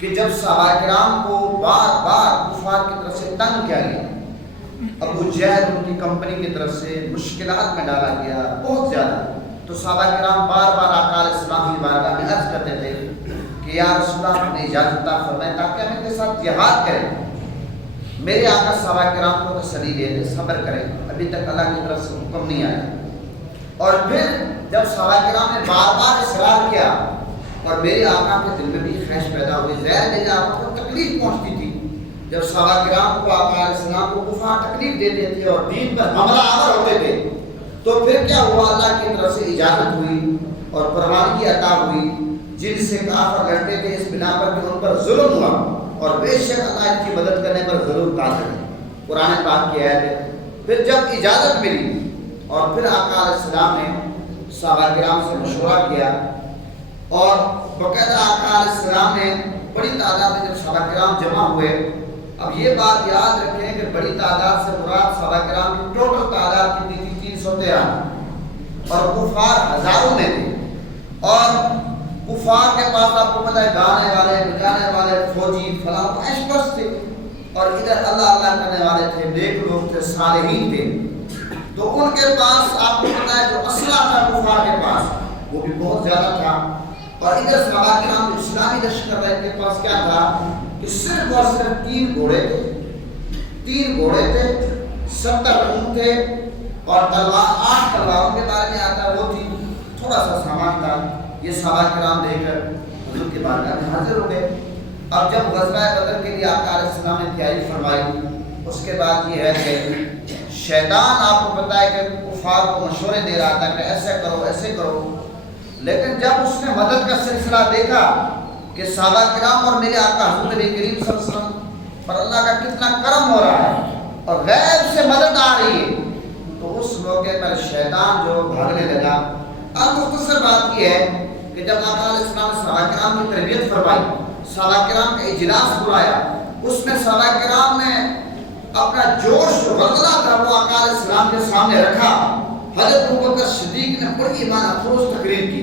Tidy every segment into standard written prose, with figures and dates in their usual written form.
کہ جب صحابہ کرام کو بار بار کفار کی طرف سے تنگ کیا گیا، ابو جہل ان کی کمپنی کی طرف سے مشکلات میں ڈالا گیا بہت زیادہ، تو صحابہ کرام بار بار آقا علیہ السلام کی بارگاہ میں عرض کرتے تھے کہ یا رسول اللہ ہمیں اجازت عطا فرمائیں تاکہ ہم ان کے ساتھ جہاد کریں۔ میرے آقا صحابہ کرام کو تسلی دے دے، صبر کریں، ابھی تک اللہ کی طرف سے حکم نہیں آیا۔ اور پھر جب صحابہ کرام نے بار بار اصرار کیا اور میرے آقا کے دل میں بھی خواہش پیدا ہوئی، ظاہر میرے آقا کو تکلیف پہنچتی تھی جب صحابہ کرام کو آقا علیہ السلام کو کفار تکلیف دیتے تھے اور دین پر حملہ آور ہوتے تھے، تو پھر کیا ہوا، اللہ کی طرف سے اجازت ہوئی اور پروانگی عطا ہوئی جن سے کافر لڑتے تھے اس بنا پر کہ ان پر ظلم ہوا، اور بے شک اللہ ان کی مدد کرنے پر ضرور قادر ہے، قرآن پاک کی آیت ہے۔ پھر جب اجازت ملی اور پھر آقا علیہ السلام نے صحابہ کرام سے مشورہ کیا اور باقاعدہ آقا علیہ السلام نے بڑی تعداد میں جب صحابہ کرام جمع ہوئے، اب یہ بات یاد رکھیں کہ بڑی تعداد سے مراد صحابہ کرام کی ٹوٹل تعداد کتنی تھی، 313، اور کفار ہزاروں میں تھے، اور کفار کے پاس آپ کو پتہ ہے گانے والے بجانے والے فوجی فلاں عیش پرست تھے، اور ادھر اللہ اللہ کرنے والے تھے، نیک لوگ تھے، صالحین تھے، تو ان کے پاس آپ کو پتہ ہے جو اسلحہ تھا کفار کے پاس وہ بھی بہت زیادہ تھا، اور ادھر صحابہ کرام جو اسلامی لشکر ان کے پاس کیا تھا کہ صرف اور صرف 3 گھوڑے تھے، 3 گھوڑے تھے، 70 اونٹ تھے، اور تلوار 8 تلواروں کے بارے میں آتا وہ تھی، تھوڑا سا سامان تھا۔ یہ صحابہ کرام دے کر حضور کے بارگاہ میں حاضر ہو گئے۔ اب جب غزوہ بدر کے لیے آقا علیہ السلام نے تیاری فرمائی، اس کے بعد یہ ہے کہ شیطان آپ کو پتہ ہے کہ کفار کو مشورے دے رہا تھا کہ ایسے کرو ایسے کرو، لیکن جب اس نے مدد کا سلسلہ دیکھا کہ صحابہ کرام اور میرے آقا حضور نبی کریم صلی اللہ علیہ وسلم پر اللہ کا کتنا کرم ہو رہا ہے اور غیب سے مدد آ رہی ہے، تو اس موقع پر شیطان جو بھاگنے لگا۔ اب مختصر بات یہ ہے کہ جب آقا علیہ السلام نے صحابہ کرام کی تربیت فرمائی، صحابہ کرام کا اجلاس بلایا، اس میں صحابہ کرام نے اپنا جوش و غلغلہ تھا وہ آقا علیہ السلام کے سامنے رکھا۔ حضرت ابوبکر صدیق نے بڑی ایمان افروز تقریر کی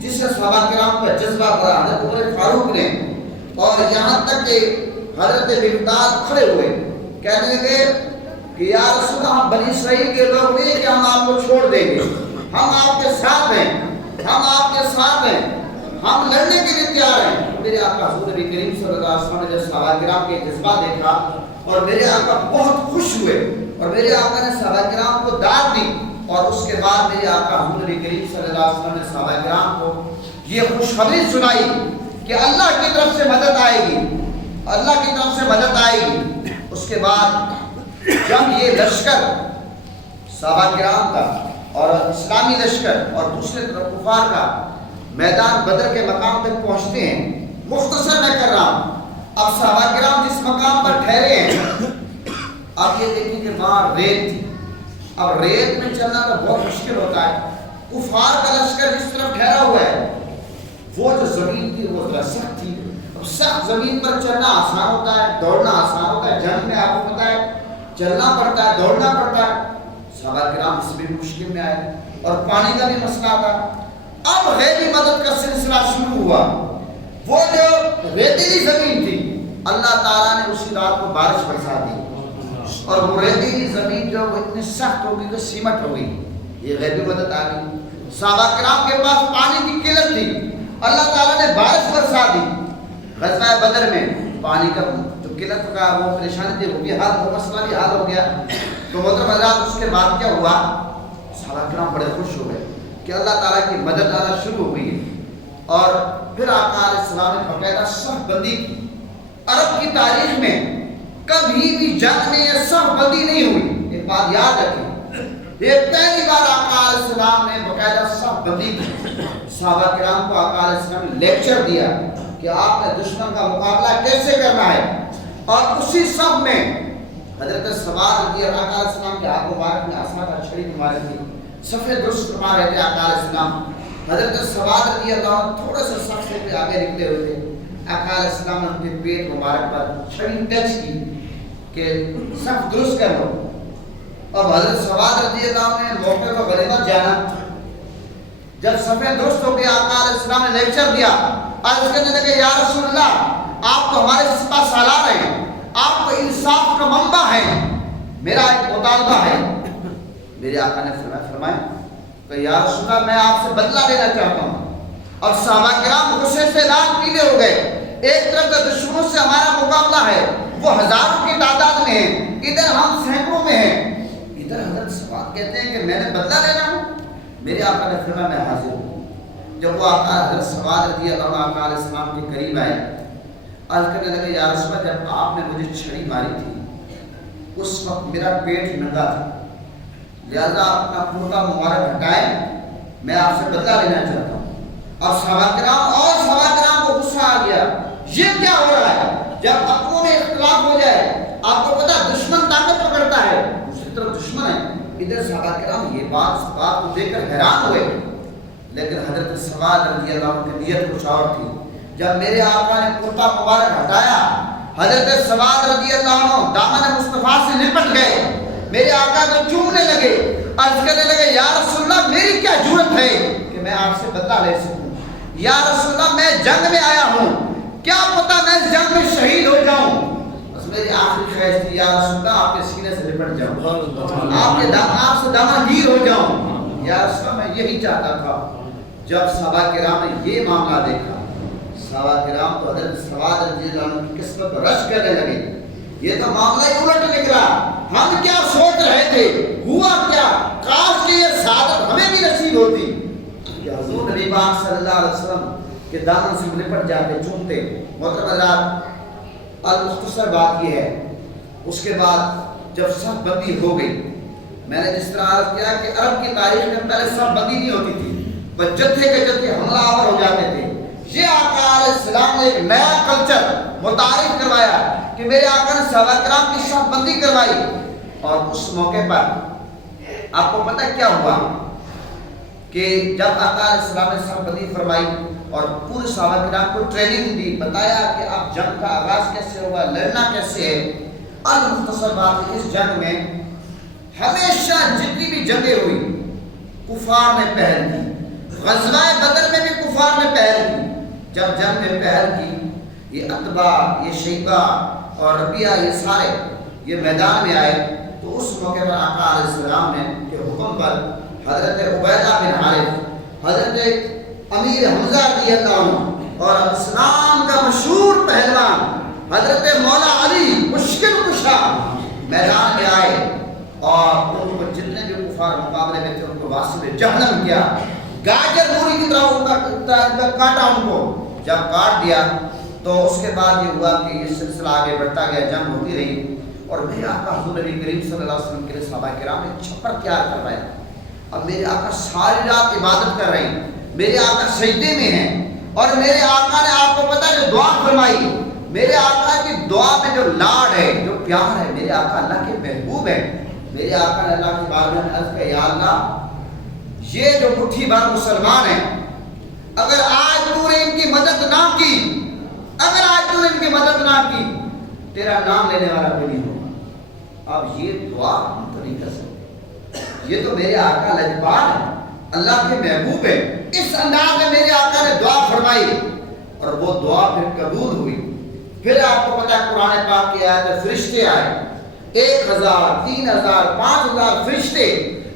جس سے صحابہ کرام کا جذبہ بڑھا، حضرت عمر فاروق نے، اور یہاں تک کہ حضرت مقداد کھڑے ہوئے کہنے لگے کہ یا رسول اللہ ہم بنی اسرائیل کے لوگ نہیں کہ ہم آپ کو چھوڑ دیں گے، ہم آپ کے ساتھ ہیں، ہم آپ کے ساتھ ہیں، ہم لڑنے کے لیے تیار ہیں۔ میرے آقا حضور نبی کریم صلی اللہ علیہ وسلم نے جب صحابہ کرام کے جذبہ دیکھا اور میرے آقا بہت خوش ہوئے، اور میرے آقا نے صحابہ کرام کو دعوت دی، اور اس کے بعد میرے آقا حضور نبی کریم صلی اللہ علیہ وسلم نے صحابہ کرام کو یہ خوشخبری سنائی کہ اللہ کی طرف سے مدد آئے گی، اللہ کی طرف سے مدد آئے گی۔ اس کے بعد جب یہ لشکر صحابہ کرام کا اور اسلامی لشکر اور دوسرے طرف کفار کا میدان بدر کے مقام تک پہنچتے ہیں، مختصر میں کر رہا ہوں، اب صحابہ کرام جس مقام پر ٹھہرے ہیں، اب یہ دیکھیں کہ وہاں ریت تھی، اب ریت میں چلنا تو بہت مشکل ہوتا ہے، کفار کا لشکر جس طرف ٹھہرا ہوا ہے وہ جو زمین تھی وہ ذرا سخت تھی، اب سخت زمین پر چلنا آسان ہوتا ہے، دوڑنا آسان ہوتا ہے، جنگ میں آپ کو پتہ ہے چلنا پڑتا ہے، دوڑنا پڑتا ہے، صحابہ کرام اس میں بھی مشکل میں آئے، اور پانی کا بھی مسئلہ تھا۔ اب غیبی مدد کا سلسلہ شروع ہوا، وہ جو ریتیلی زمین تھی اللہ تعالیٰ نے اسی رات کو بارش برسا دی، اور وہ ریتیلی زمین جو وہ اتنی سخت ہوگی کہ سیمٹ ہو گئی، یہ غیبی مدد آ گئی۔ صحابہ کرام کے پاس پانی کی قلت تھی، اللہ تعالیٰ نے بارش برسا دی۔ غزوہ بدر میں پانی کا جو قلت کا وہ پریشانی تھی وہ بھی حل، وہ مسئلہ بھی حل ہو گیا۔ تو محترم حضرات اس کے بعد کیا ہوا، صحابہ کرام بڑے خوش ہو گئے کہ اللہ تعالیٰ کی مدد آنا شروع ہوئی ہے، اور پھر آقا علیہ السلام نے باقاعدہ صف بندی کی۔ عرب کی تاریخ میں کبھی بھی جنگ میں یہ صف بندی نہیں ہوئی، ایک بات یاد رکھیں، یہ پہلی بار آقا علیہ السلام نے باقاعدہ صف بندی کی۔ صحابہ کرام کو آقا علیہ السلام نے لیکچر دیا کہ آپ نے دشمن کا مقابلہ کیسے کرنا ہے، اور اسی صف میں حضرت سواد رضی اللہ عنہ علیہ السلام کے ہاتھ مبارک میں آسمان کا چھڑی مبارک تھی، صفے درست فرما رہے تھے آقا علیہ السلام۔ حضرت سواد رضی اللہ عنہ تھوڑے سے صف سے آگے نکلے ہوئے تھے، آقا علیہ السلام نے ان کے پیٹ مبارک پر چھڑی ٹچ کی کہ صف درست کر لو۔ اب حضرت سواد رضی اللہ عنہ نے موقع کو غنیمت جانا، جب صفے درست ہو گئے آقا علیہ السلام نے لیکچر دیا، عرض کرنے لگے یا رسول اللہ آپ تو ہمارے سپہ سالار ہیں، آپ تو انصاف کا منبع ہیں، میرا ایک مطالبہ ہے۔ میرے آقا نے فرمایا کہ یا رسول اللہ میں آپ سے بدلہ لینا چاہتا ہوں۔ اور صحابہ کرام غصے سے لال پیلے ہو گئے۔ ایک طرف تو دشمنوں سے ہمارا مقابلہ ہے، وہ ہزاروں کی تعداد میں ہیں، ادھر ہم سینکڑوں میں ہیں، ادھر حضرت سواد کہتے ہیں کہ میں نے بدلہ لینا ہوں۔ میرے آقا نے فرمایا میں حاضر ہوں۔ جب وہ آقا حضرت سواد رضی اللہ عنہ علیہ السلام کے قریب آئے، عرض کرنے لگے یا رسول اللہ جب آپ نے مجھے چھڑی ماری تھی اس وقت میرا پیٹ ننگا تھا، لہذا اپنا کرتا مبارک ہٹائیں، میں آپ سے بدلہ لینا چاہتا ہوں۔ اور صحابہ کرام کو غصہ آ گیا، یہ کیا ہو رہا ہے؟ جب اپنوں میں اختلاف ہو جائے، آپ کو پتا دشمن طاقت پکڑتا ہے، دوسری طرف دشمن ہے، ادھر صحابہ کرام یہ بات کو دیکھ کر حیران ہوئے۔ لیکن حضرت سواد رضی اللہ عنہ کی نیت کچھ اور تھی۔ جب میرے آقا نے کرتا مبارک ہٹایا، حضرت سواد رضی اللہ عنہ دامن مصطفیٰ سے لپٹ گئے، میرے آقا کو چومنے لگے، عرض کرنے لگے یا رسول اللہ میری کیا جرأت ہے کہ میں آپ سے بدلہ لے سکوں؟ یا رسول اللہ میں جنگ میں آیا ہوں، کیا پتا میں اس جنگ میں شہید ہو جاؤں؟ بس میری آخری خواہش تھی یا رسول اللہ آپ کے سینے سے لپٹ جاؤں، آپ سے دامنگیر ہو جاؤں۔ یا رسول اللہ میں یہی چاہتا تھا۔ جب صحابہ کرام نے یہ معاملہ دیکھا، صحابہ کرام تو حضرت سواد رضی اللہ عنہ کی قسمت پر رشک کرنے لگے، یہ تو معاملہ ہی الٹ نکلا، ہم کیا سوچ رہے تھے، ہوا کیا، کاش کہ یہ سعادت ہمیں بھی نصیب ہوتی کہ حضور نبی پاک صلی اللہ علیہ وسلم کے دامن سے لپٹ جاتے، چومتے۔ محترم حضرات، المختصر بات یہ ہے، اس کے بعد جب صف بندی ہو گئی، میں نے جس طرح عرض کیا کہ عرب کی تاریخ میں پہلے صف بندی نہیں ہوتی تھی، بس جتھے کے جتھے حملہ آور ہو جاتے تھے۔ یہ آقا علیہ السلام نے ایک نیا کلچر متعارف کروایا کہ میرے آقا نے صحابہ کرام کی صف بندی کروائی۔ اور اس موقع پر آپ کو پتہ کیا ہوا کہ جب آقا علیہ السلام نے صف بندی فرمائی اور پورے صحابہ کرام کو ٹریننگ دی، بتایا کہ اب جنگ کا آغاز کیسے ہوگا، لڑنا کیسے ہے۔ المختصر بات اس جنگ میں ہمیشہ جتنی بھی جنگیں ہوئی کفار نے پہل کی، غزوہ بدر میں بھی کفار نے پہل کی۔ جب جنگ میں پہل کی، یہ عتبہ، یہ شیبہ اور ربیعہ، یہ سارے یہ میدان میں آئے، تو اس موقع پر آقا علیہ السلام نے کے حکم پر حضرت عبیدہ بن حارث، حضرت امیر حمزہ رضی اللہ عنہ اور اسلام کا مشہور پہلوان حضرت مولا علی مشکل کشا میدان میں آئے اور ان کو جتنے بھی کفار مقابلے میں تھے ان کو واسطے جہنم کیا، گاجر موری کی طرح ان کا کاٹا، ان کو جب کاٹ دیا تو اس کے بعد یہ ہوا کہ یہ سلسلہ آگے بڑھتا گیا، جنگ ہوتی رہی۔ اور میرے آقا حضور نبی کریم صلی اللہ علیہ وسلم کے لیے صحابہ کرام نے چھپر تیار کروایا۔ اب میرے آقا ساری رات عبادت کر رہے ہیں، میرے آقا سجدے میں ہیں، اور میرے آقا نے آپ کو پتا جو دعا فرمائی، میرے آقا کی دعا میں جو لاڈ ہے، جو پیار ہے، میرے آقا اللہ کے محبوب ہے۔ میرے آقا نے اللہ کی بارگاہ میں عرض کیا یا اللہ یہ جو مٹھی بھر مسلمان ہیں، اگر آج تو نے ان کی مدد نہ کی، اگر آج تو نے ان کی مدد نہ کی، تیرا نام لینے والا کوئی نہیں ہوگا۔ اب یہ دعا ہم تو نہیں کر سکتے، یہ تو میرے آقا لجپال ہے، اللہ کے محبوب ہے۔ اس انداز میں میرے آقا نے دعا فرمائی اور وہ دعا پھر قبول ہوئی۔ پھر آپ کو پتا ہے قرآن پاک کی آیت میں فرشتے آئے، 1000 3000 5000 فرشتے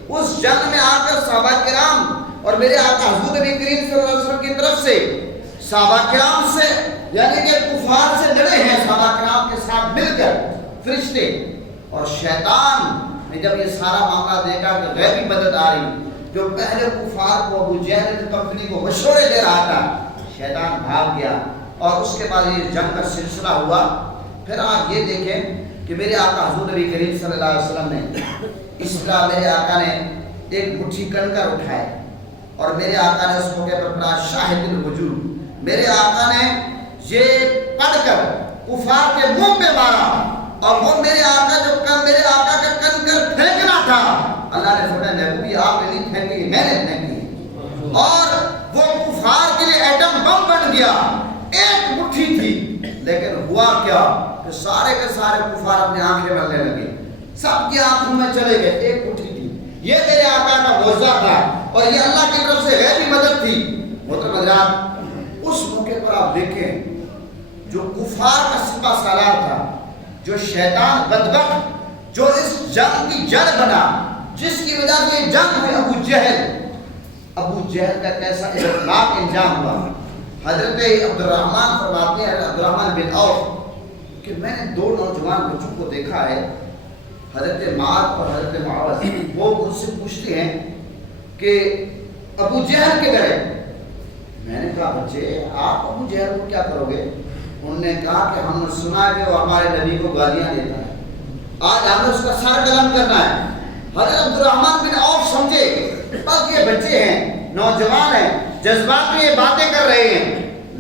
اس جنگ میں آ کر صحابہ کرام اور میرے آقا حضور نبی کریم صلی اللہ علیہ وسلم کی طرف سے صحابہ کرام سے یعنی کہ کفار سے لڑے ہیں، صحابہ کرام کے ساتھ مل کر فرشتے۔ اور شیطان نے جب یہ سارا معاملہ دیکھا کہ غیبی مدد آ رہی، جو پہلے کفار کو ابو جہل کی کمپنی کو مشورے دے رہا تھا، شیطان بھاگ گیا اور اس کے بعد یہ جنگ کا سلسلہ ہوا۔ پھر آپ یہ دیکھیں کہ میرے آقا حضور نبی کریم صلی اللہ علیہ وسلم نے اس طرح میرے آقا نے ایک مٹھی کنکر اٹھائے اور میرے آقا نے اس موقع پر پڑھا شاہد الوجود۔ میرے آقا نے یہ پڑھ کر کفار کے منہ میں مارا اور وہ میرے آقا میرے آقا کا کنکر پھینکنا تھا، اللہ نے فرمایا محبوبی آپ نے نہیں پھینکی، میں نے پھینکی، اور وہ کفار کے لیے ایٹم بم بن گیا۔ ایک مٹھی تھی لیکن ہوا کیا کہ سارے کے سارے کفار اپنے آنکھیں بھرنے لگے، سب کی آنکھوں میں چلے گئے۔ ایک مٹھی تھی، یہ میرے آقا کا معجزہ تھا اور یہ اللہ کی طرف سے غیبی مدد تھی۔ محترم حضرات، اس موقع پر آپ دیکھیں جو کفار کا سپہ سالار تھا، جو شیطان بدبخت، جو اس جنگ کی جڑ بنا، جس کی وجہ سے یہ جنگ ہوئی، ابو جہل کا کیسا عبرتناک انجام ہوا۔ حضرت عبدالرحمن فرماتے ہیں، عبدالرحمن بن عوف، کہ میں نے دو نوجوان بچوں کو دیکھا ہے، حضرت معاذ اور حضرت معاوض، وہ ان سے پوچھتے ہیں کہ ابو جہل کدھر ہے؟ میں نے کہا بچے آپ ابو جہل کو کیا کرو گے؟ انہوں نے کہا کہ ہم نے سنا ہے کہ وہ ہمارے نبی کو گالیاں دیتا ہے، آج ہمیں اس کا سر قلم کرنا ہے۔ حضرت عبدالرحمن بن عوف سمجھے بس یہ بچے ہیں، نوجوان ہیں، جذبات میں یہ باتیں کر رہے ہیں،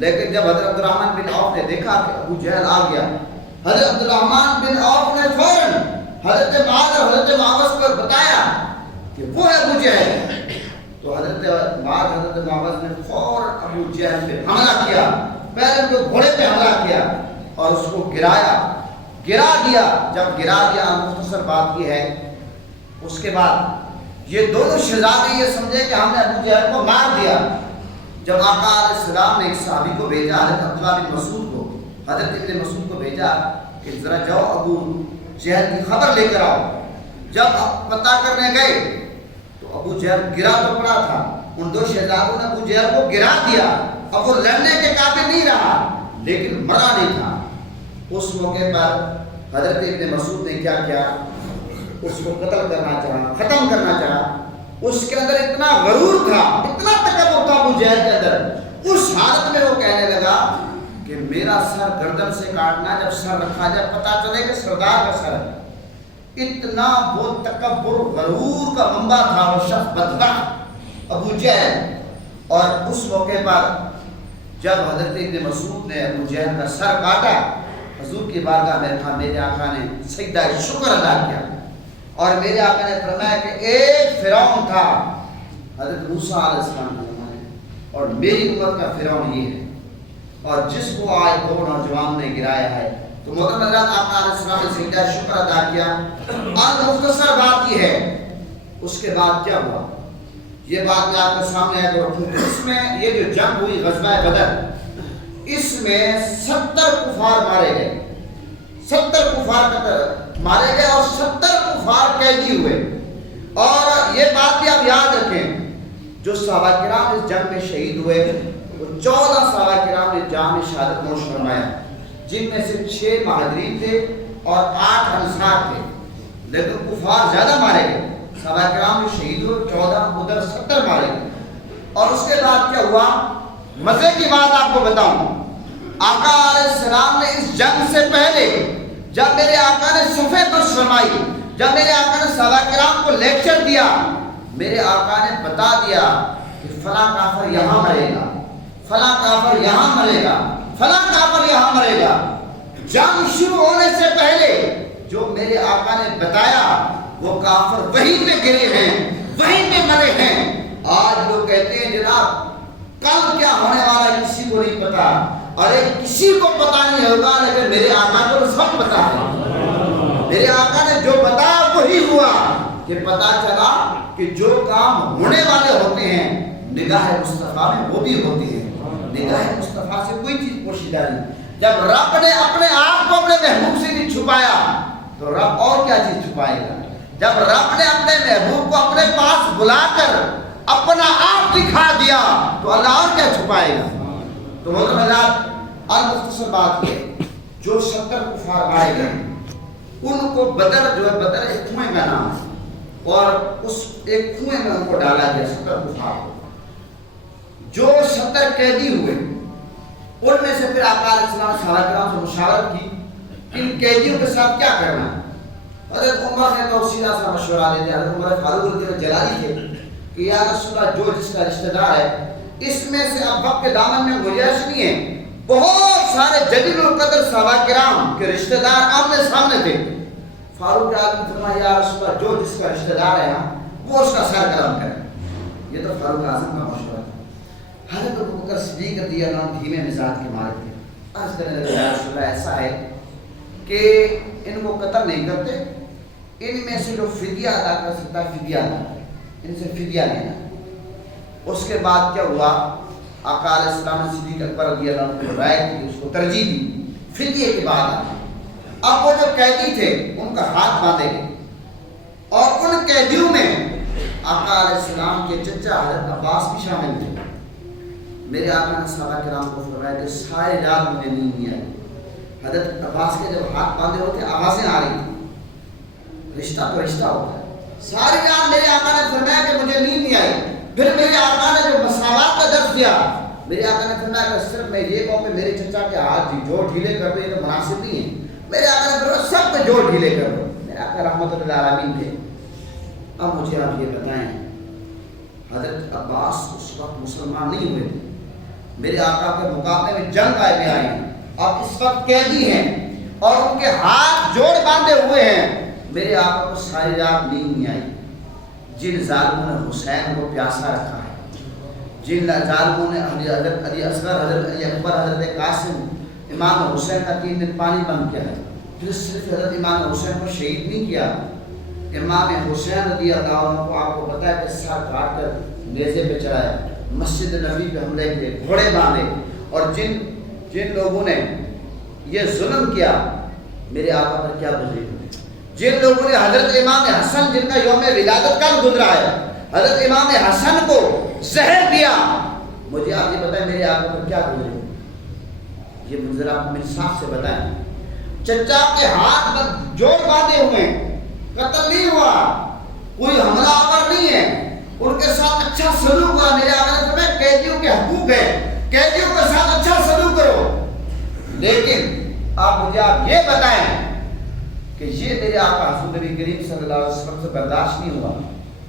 لیکن جب حضرت عبدالرحمن بن عوف نے دیکھا کہ ابو جہل آ گیا، حضرت عبدالرحمن بن عوف نے فوراً حضرت معاذ اور حضرت معاوض کو بتایا کہ وہ ہے ابو جہل۔ تو حضرت معاذ حضرت معاوض نے فوراً ابو جہل پہ حملہ کیا، پہلے تو گھوڑے پہ حملہ کیا اور اس کو گرا دیا۔ جب گرا دیا، مختصر بات یہ ہے، اس کے بعد یہ دونوں شہزادے یہ سمجھے کہ ہم نے ابو جہل کو مار دیا۔ جب آقا علیہ السلام نے ایک صحابی کو بھیجا، حضرت عبداللہ بن مسعود کو، حضرت ابن مسعود کو بھیجا کہ ذرا جاؤ ابو جہل کی خبر لے کر آؤ۔ جب پتہ کرنے گئے تو ابو جہل گرا تو پڑا تھا، ان دو شہزادوں نے ابو جہل کو گرا دیا۔ اب وہ لڑنے کے قابل نہیں رہا لیکن مرا نہیں تھا۔ اس موقع پر حضرت ابن مسعود نے کیا کیا؟ اس کو قتل کرنا چاہا، ختم کرنا چاہا۔ اس کے اندر اتنا غرور تھا، اتنا تکبر تھا ابو جہل کے اندر، اس حالت میں وہ کہنے لگا کہ میرا سر گردن سے کاٹنا، جب سر رکھا جائے پتہ چلے کہ سردار کا سر ہے۔ اتنا وہ تکبر غرور کا منبع تھا وہ شخص بدبخت ابو جہل۔ اور اس موقع پر جب حضرت ابن مسعود نے ابو جہل کا سر کاٹا، حضور کی بارگاہ میں رکھا، میرے آقا نے سجدہ شکر ادا کیا اور میرے آقا نے فرمایا کہ ایک فرعون تھا حضرت موسیٰ علیہ السلام کے زمانے، اور میری امت کا فرعون یہ ہے، اور جس کو آج دو نوجوان نے گرایا ہے۔ تو محترم حضرات، آقا علیہ السلام نے سجدہ شکر ادا کیا۔ آج مختصر بات یہ ہے، اس کے بعد کیا ہوا یہ بات میں آپ کے سامنے ہے۔ اس میں یہ جو جنگ ہوئی غزوہ بدر، اس میں 70 کفار مارے گئے، 70 کفار مارے گئے اور 70 کفار قیدی ہوئے۔ اور یہ بات بھی آپ یاد رکھیں، جو صحابہ کرام اس جنگ میں شہید ہوئے وہ 14 صحابہ کرام نے جام شہادت نوش فرمایا، جن میں سے 6 مہاجرین تھے اور 8 انصار تھے، لیکن کفار زیادہ مارے گئے۔ صحابہ کرام جو شہید ہوئے 14، ادھر 70 مارے گئے۔ اور اس کے بعد کیا ہوا، مزے کی بات آپ کو بتاؤں، آقا علیہ السلام نے اس جنگ سے پہلے جب میرے آقا نے صفحہ درس فرمائی، جب میرے آقا نے صحابہ کرام کو لیکچر دیا، میرے آقا نے بتا دیا کہ فلاں کافر یہاں مرے گا، فلاں کافر یہاں مرے گا، فلاں کافر یہاں مرے گا۔ جنگ شروع ہونے سے پہلے جو میرے آقا نے بتایا وہ کافر وہیں پہ گرے ہیں، وہیں پہ مرے ہیں۔ آج لوگ کہتے ہیں جناب کل کیا ہونے والا کسی کو نہیں پتا، اور کسی کو پتا نہیں ہوگا، لیکن میرے آقا کو سب پتا ہے۔ میرے آقا نے جو بتایا وہی ہوا، کہ پتا چلا کہ جو کام ہونے والے ہوتے ہیں نگاہ مصطفیٰ میں وہ بھی ہوتی ہے۔ نگاہ مصطفیٰ سے کوئی چیز پوشیدہ نہیں۔ جب رب نے اپنے آپ کو اپنے محبوب سے نہیں چھپایا تو رب اور کیا چیز چھپائے گا؟ جب رب نے اپنے محبوب کو اپنے پاس بلا کر اپنا آپ دکھا دیا تو اللہ اور کیا چھپائے گا؟ تو محترم حضرات، مختصر بات یہ، جو 70 کفار مارے گئے ان کو بدر جو ہے، بدر ایک کنویں کا نام ہے، اور اس ایک کنویں میں ان کو ڈالا گیا 70 کفار کو۔ جو 70 قیدی ہوئے ان میں سے پھر آقا علیہ السلام صحابہ کرام سے مشاورت کی ان قیدیوں کے ساتھ کیا کرنا ہے۔ حضرت عمر نے تو سیدھا سا مشورہ دیا، حضرت عمر فاروق رضی اللہ جلالی تھے کہ یا رسول اللہ جو جس کا رشتہ دار ہے اس میں سے اب وقت کے دامن میں گنجائش نہیں ہے۔ بہت سارے جلیل القدر صحابہ کرام کے رشتہ دار آمنے سامنے تھے۔ فاروق اعظم نے فرمایا یا رسول اللہ جو جس کا رشتہ دار ہے وہ اس کا سر قلم کرے۔ یہ تو فاروق اعظم کا مشورہ تھا۔ حضرت ابوبکر صدیق رضی اللہ عنہ دھیمے مزاج کے مالک تھے، عرض کرنے لگے یا رسول اللہ ایسا ہے کہ ان کو قتل نہیں کرتے، ان میں سے جو فدیہ ادا کر سکتا ہے فدیہ ادا کرے، ان سے فدیہ لینا۔ اس کے بعد کیا ہوا، آقا علیہ السلام نے صدیق اکبر رضی اللہ عنہ کو رائے کی، اس کو ترجیح دی، فدیے کے بعد اب وہ جو قیدی تھے ان کا ہاتھ باندھے گئے، اور ان قیدیوں میں آقا علیہ السلام کے چچا حضرت عباس بھی شامل تھے۔ میرے آقا نے صحابہ کرام کو فرمایا کہ ساری رات مجھے نیند نہیں آئی۔ حضرت عباس کے جب ہاتھ باندھے ہوتے آوازیں آ رہی تھی، رشتہ تو رشتہ ہوتا ہے۔ ساری رات میرے آقا نے فرمایا کہ مجھے نیند نہیں آئی۔ پھر میرے آقا نے جو مساوات کا درس دیا، میرے آقا نے فرمایا کہ صرف میں یہ کہوں کہ میرے چچا کے ہاتھ جو ڈھیلے کر دو یہ تو مناسب نہیں ہے۔ میرے آقا نے فرمایا سب کے جو ڈھیلے کر دو۔ میرے آقا رحمت اللہ عالمین تھے۔ اب مجھے آپ یہ بتائیں، حضرت عباس اس وقت مسلمان نہیں ہوئے تھے، میرے آقا کے مقابلے میں جنگ آئے ہوئے آئے ہیں، اب اس وقت قیدی ہیں اور ان کے ہاتھ جوڑ باندھے ہوئے ہیں۔ میرے آقا کو ساری رات نیند نہیں آئی۔ جن ظالموں نے حسین کو پیاسا رکھا ہے، جن ظالموں نے حضرت علی اصغر، حضرت علی اکبر، حضرت قاسم، امام حسین کا 3 دن پانی بند کیا ہے، پھر صرف حضرت امام حسین کو شہید نہیں کیا، امام حسین رضی اللہ عنہ کو آپ کو پتہ ہے کہ سر کاٹ کر نیزے پہ چڑھایا، مسجد نبی پہ حملے کیے، گھوڑے باندھے، اور جن لوگوں نے یہ ظلم کیا میرے آقا پر کیا گزری، جن لوگوں نے حضرت امام حسن جن کا یوم ولادت کل گزرا ہے، حضرت امام حسن کو زہر دیا، مجھے آپ یہ بتائیں میرے آقا پر کیا گزری، یہ منظر آپ انصاف سے بتائیں۔ چچا کے ہاتھ پر جوڑ باندھے ہوئے، قتل نہیں ہوا، کوئی حملہ آور نہیں ہے، ان کے ساتھ اچھا سلوک ہوا۔ میرے آقا نے فرمایا قیدیوں کے حقوق ہے، قیدیوں کے ساتھ اچھا سلوک کرو، لیکن آپ مجھے آپ یہ بتائیں کہ یہ میرے آقا حضور نبی کریم صلی اللہ علیہ وسلم سے برداشت نہیں ہوا،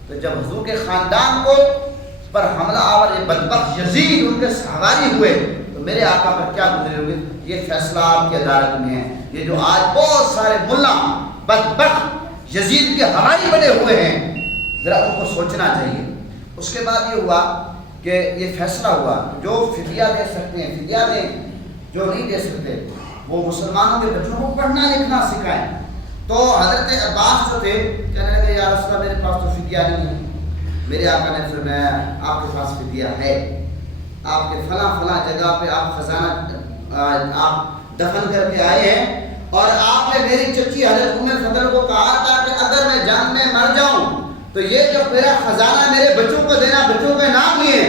تو جب حضور کے خاندان کو پر حملہ آور یہ بدبخت یزید ان کے سواری ہوئے تو میرے آقا پر کیا گزرے ہوئے۔ یہ فیصلہ آپ کی عدالت میں ہے۔ یہ جو آج بہت سارے ملا بدبخت یزید کے حواری بنے ہوئے ہیں، ذرا ان کو سوچنا چاہیے۔ اس کے بعد یہ ہوا کہ یہ فیصلہ ہوا جو فدیہ دے سکتے ہیں فدیہ دیں، جو نہیں دے سکتے وہ مسلمانوں کے بچوں کو پڑھنا لکھنا سکھائیں۔ تو حضرت عباس جو تھے کہنے لگے یا رسول اللہ میرے پاس تو فدیہ نہیں ہے۔ میرے آقا نے فرمایا آپ کے پاس فدیہ ہے، آپ کے فلاں فلاں جگہ پہ آپ خزانہ آپ دفن کر کے آئے ہیں، اور آپ نے میری چچی حضرت ام فضل کو کہا تھا کہ اگر میں جنگ میں مر جاؤں تو یہ جو میرا خزانہ میرے بچوں کو دینا، بچوں کے نام لیے۔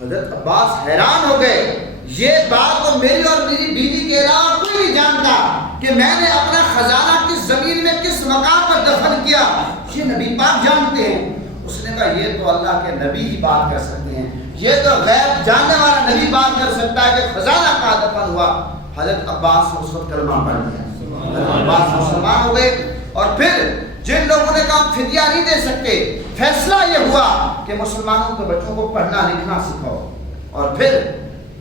حضرت عباس حیران ہو گئے، یہ بات تو میری اور میری بیوی کے علاوہ کوئی نہیں جانتا کہ میں نے اپنا خزانہ کس زمین میں کس مقام پر دفن کیا، یہ نبی پاک جانتے ہیں۔ اس نے کہا یہ تو اللہ کے نبی ہی بات کر سکتے ہیں، یہ تو غیب جاننے والا نبی بات کر سکتا ہے کہ خزانہ کہاں دفن ہوا۔ حضرت عباس نے اس وقت کلمہ پڑھ لیا، حضرت عباس مسلمان ہو گئے۔ اور پھر جن لوگوں نے کہا فدیہ نہیں دے سکتے، فیصلہ یہ ہوا کہ مسلمانوں کے بچوں کو پڑھنا لکھنا سکھاؤ۔ اور پھر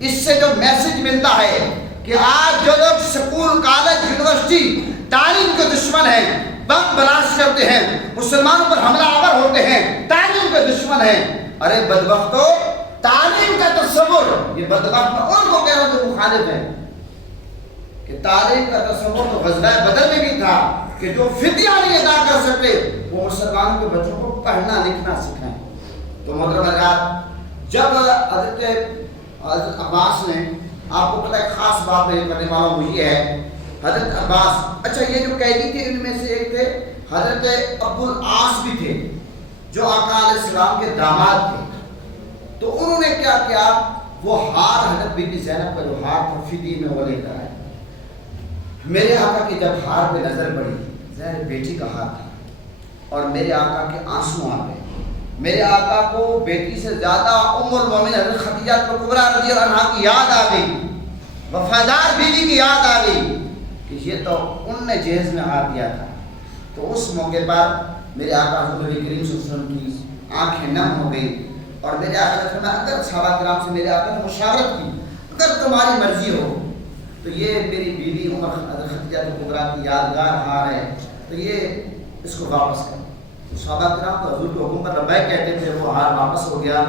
اس سے جو میسج ملتا ہے کہ آج جو لوگ سکول، کالج، یونیورسٹی تعلیم کے دشمن ہیں، بم بلاش کرتے ہیں، مسلمانوں پر حملہ آور ہوتے ہیں، تعلیم کے دشمن ہیں، ارے بدبختو تعلیم کا تصور، یہ بدبخت ان کو کہہ رہا ہوں جو مخالف ہیں کہ تعلیم کا تصور تو غزوہ بدر میں بھی تھا کہ جو فدیہ نہیں ادا کر سکتے وہ مسلمانوں کے بچوں کو پڑھنا لکھنا سکھائیں۔ تو محترم حضرات، جب حضرت عباس نے، آپ کو پتہ ہے خاص بات نہیں کرنے والا وہ یہ ہے، حضرت عباس، اچھا یہ جو قیدی تھے ان میں سے ایک تھے حضرت ابو العاص بھی تھے جو آقا علیہ السلام کے داماد تھے۔ تو انہوں نے کیا کیا، وہ ہار حضرت بی بی زینب کا جو ہار تھا فدی میں وہ لے کر آئے۔ میرے آقا کی جب ہار پہ نظر پڑی، ظاہر بیٹی کا ہار تھا، اور میرے آقا کے آنسو آ گئے۔ میرے آقا کو بیٹی سے زیادہ ام المومنین حضرت خدیجہ کبریٰ رضی اللہ عنہا کی یاد آ گئی، وفادار بیوی کی یاد آ گئی کہ یہ تو ان نے جہیز میں ہار دیا تھا۔ تو اس موقع پر میرے آقا حضور نبی کریم صلی اللہ علیہ وسلم کی آنکھیں نم ہو گئی، اور میرے آقا نے فرمایا اگر صحابہ کرام سے میرے آقا نے مشاورت کی، اگر تمہاری مرضی ہو تو یہ میری بیوی عمر حضرت خدیجہ کبریٰ کی یادگار ہار ہے، تو یہ اس کو واپس کر۔ صحابہ کرام تو حضور کے حکم پر لبیک کہتے تھے، وہ ہار واپس ہو گیا۔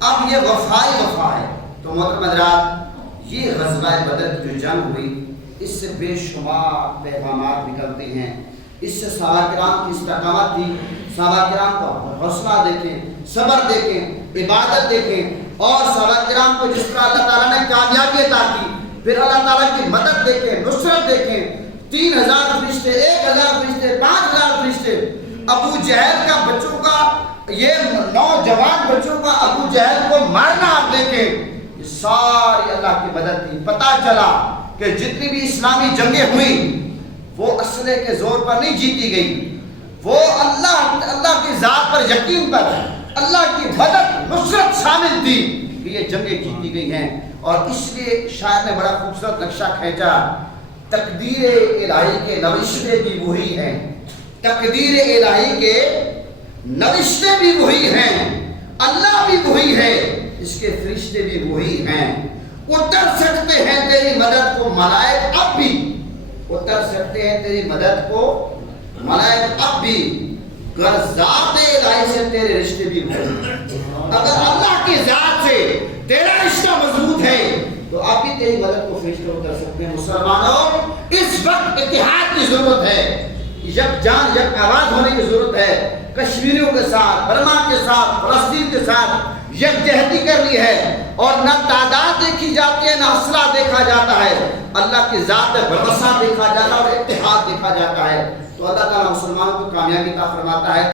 اب یہ وفا ہے۔ تو محترم حضرات، یہ غزوہ بدر کی جو جنگ ہوئی، اس سے بے شمار پیغامات نکلتے ہیں، اس سے صحابہ کرام کی استقامت تھی۔ صحابہ کرام کو حوصلہ دیکھیں، صبر دیکھیں، عبادت دیکھیں، اور صحابہ کرام کو جس طرح اللہ تعالیٰ نے کامیابی عطا کی، پھر اللہ تعالیٰ کی مدد دیکھیں، نصرت دیکھیں، 3000 فرشتے، 1000 فرشتے، 5000 فرشتے، ابو جہل کا بچوں کا، یہ نوجوان بچوں کا ابو جہل کو مارنا آپ دیکھیں، یہ ساری اللہ کی مدد تھی۔ پتہ چلا کہ جتنی بھی اسلامی جنگیں ہوئیں وہ اسلحے کے زور پر نہیں جیتی گئی، وہ اللہ کی ذات پر یقین پر اللہ کی مدد نصرت شامل تھی کہ یہ جنگیں جیتی گئی ہیں۔ اور اس لیے شاعر نے بڑا خوبصورت نقشہ کھینچا، تقدیر الہی کے نوشتے بھی وہی ہیں، تقدیر الہی کے نوشتے بھی وہی ہیں، اللہ بھی وہی ہے، اس کے فرشتے بھی وہی ہیں۔ اتر سکتے ہیں تیری مدد کو ملائک اب بھی، اتر سکتے ہیں تیری مدد کو ملائک اب بھی، گر ذات الہی سے تیرے رشتے بھی وہی ہیں۔ اگر اللہ کی ذات سے تیرا رشتہ مضبوط ہے تو آپ بھی تیری مدد کو فرشتے اتر سکتے ہیں۔ مسلمانوں، اس وقت اتحاد کی ضرورت ہے، یک جان یک آواز ہونے کی ضرورت ہے، کشمیریوں کے ساتھ، برما کے ساتھ، فلسطین کے ساتھ یکجہتی کرنی ہے، اور نہ تعداد دیکھی جاتی ہے نہ اسلحہ دیکھا جاتا ہے، اللہ کی ذات بھروسہ دیکھا جاتا ہے اور اتحاد دیکھا جاتا ہے۔ تو اللہ تعالیٰ مسلمانوں کو کامیابی عطا فرماتا ہے۔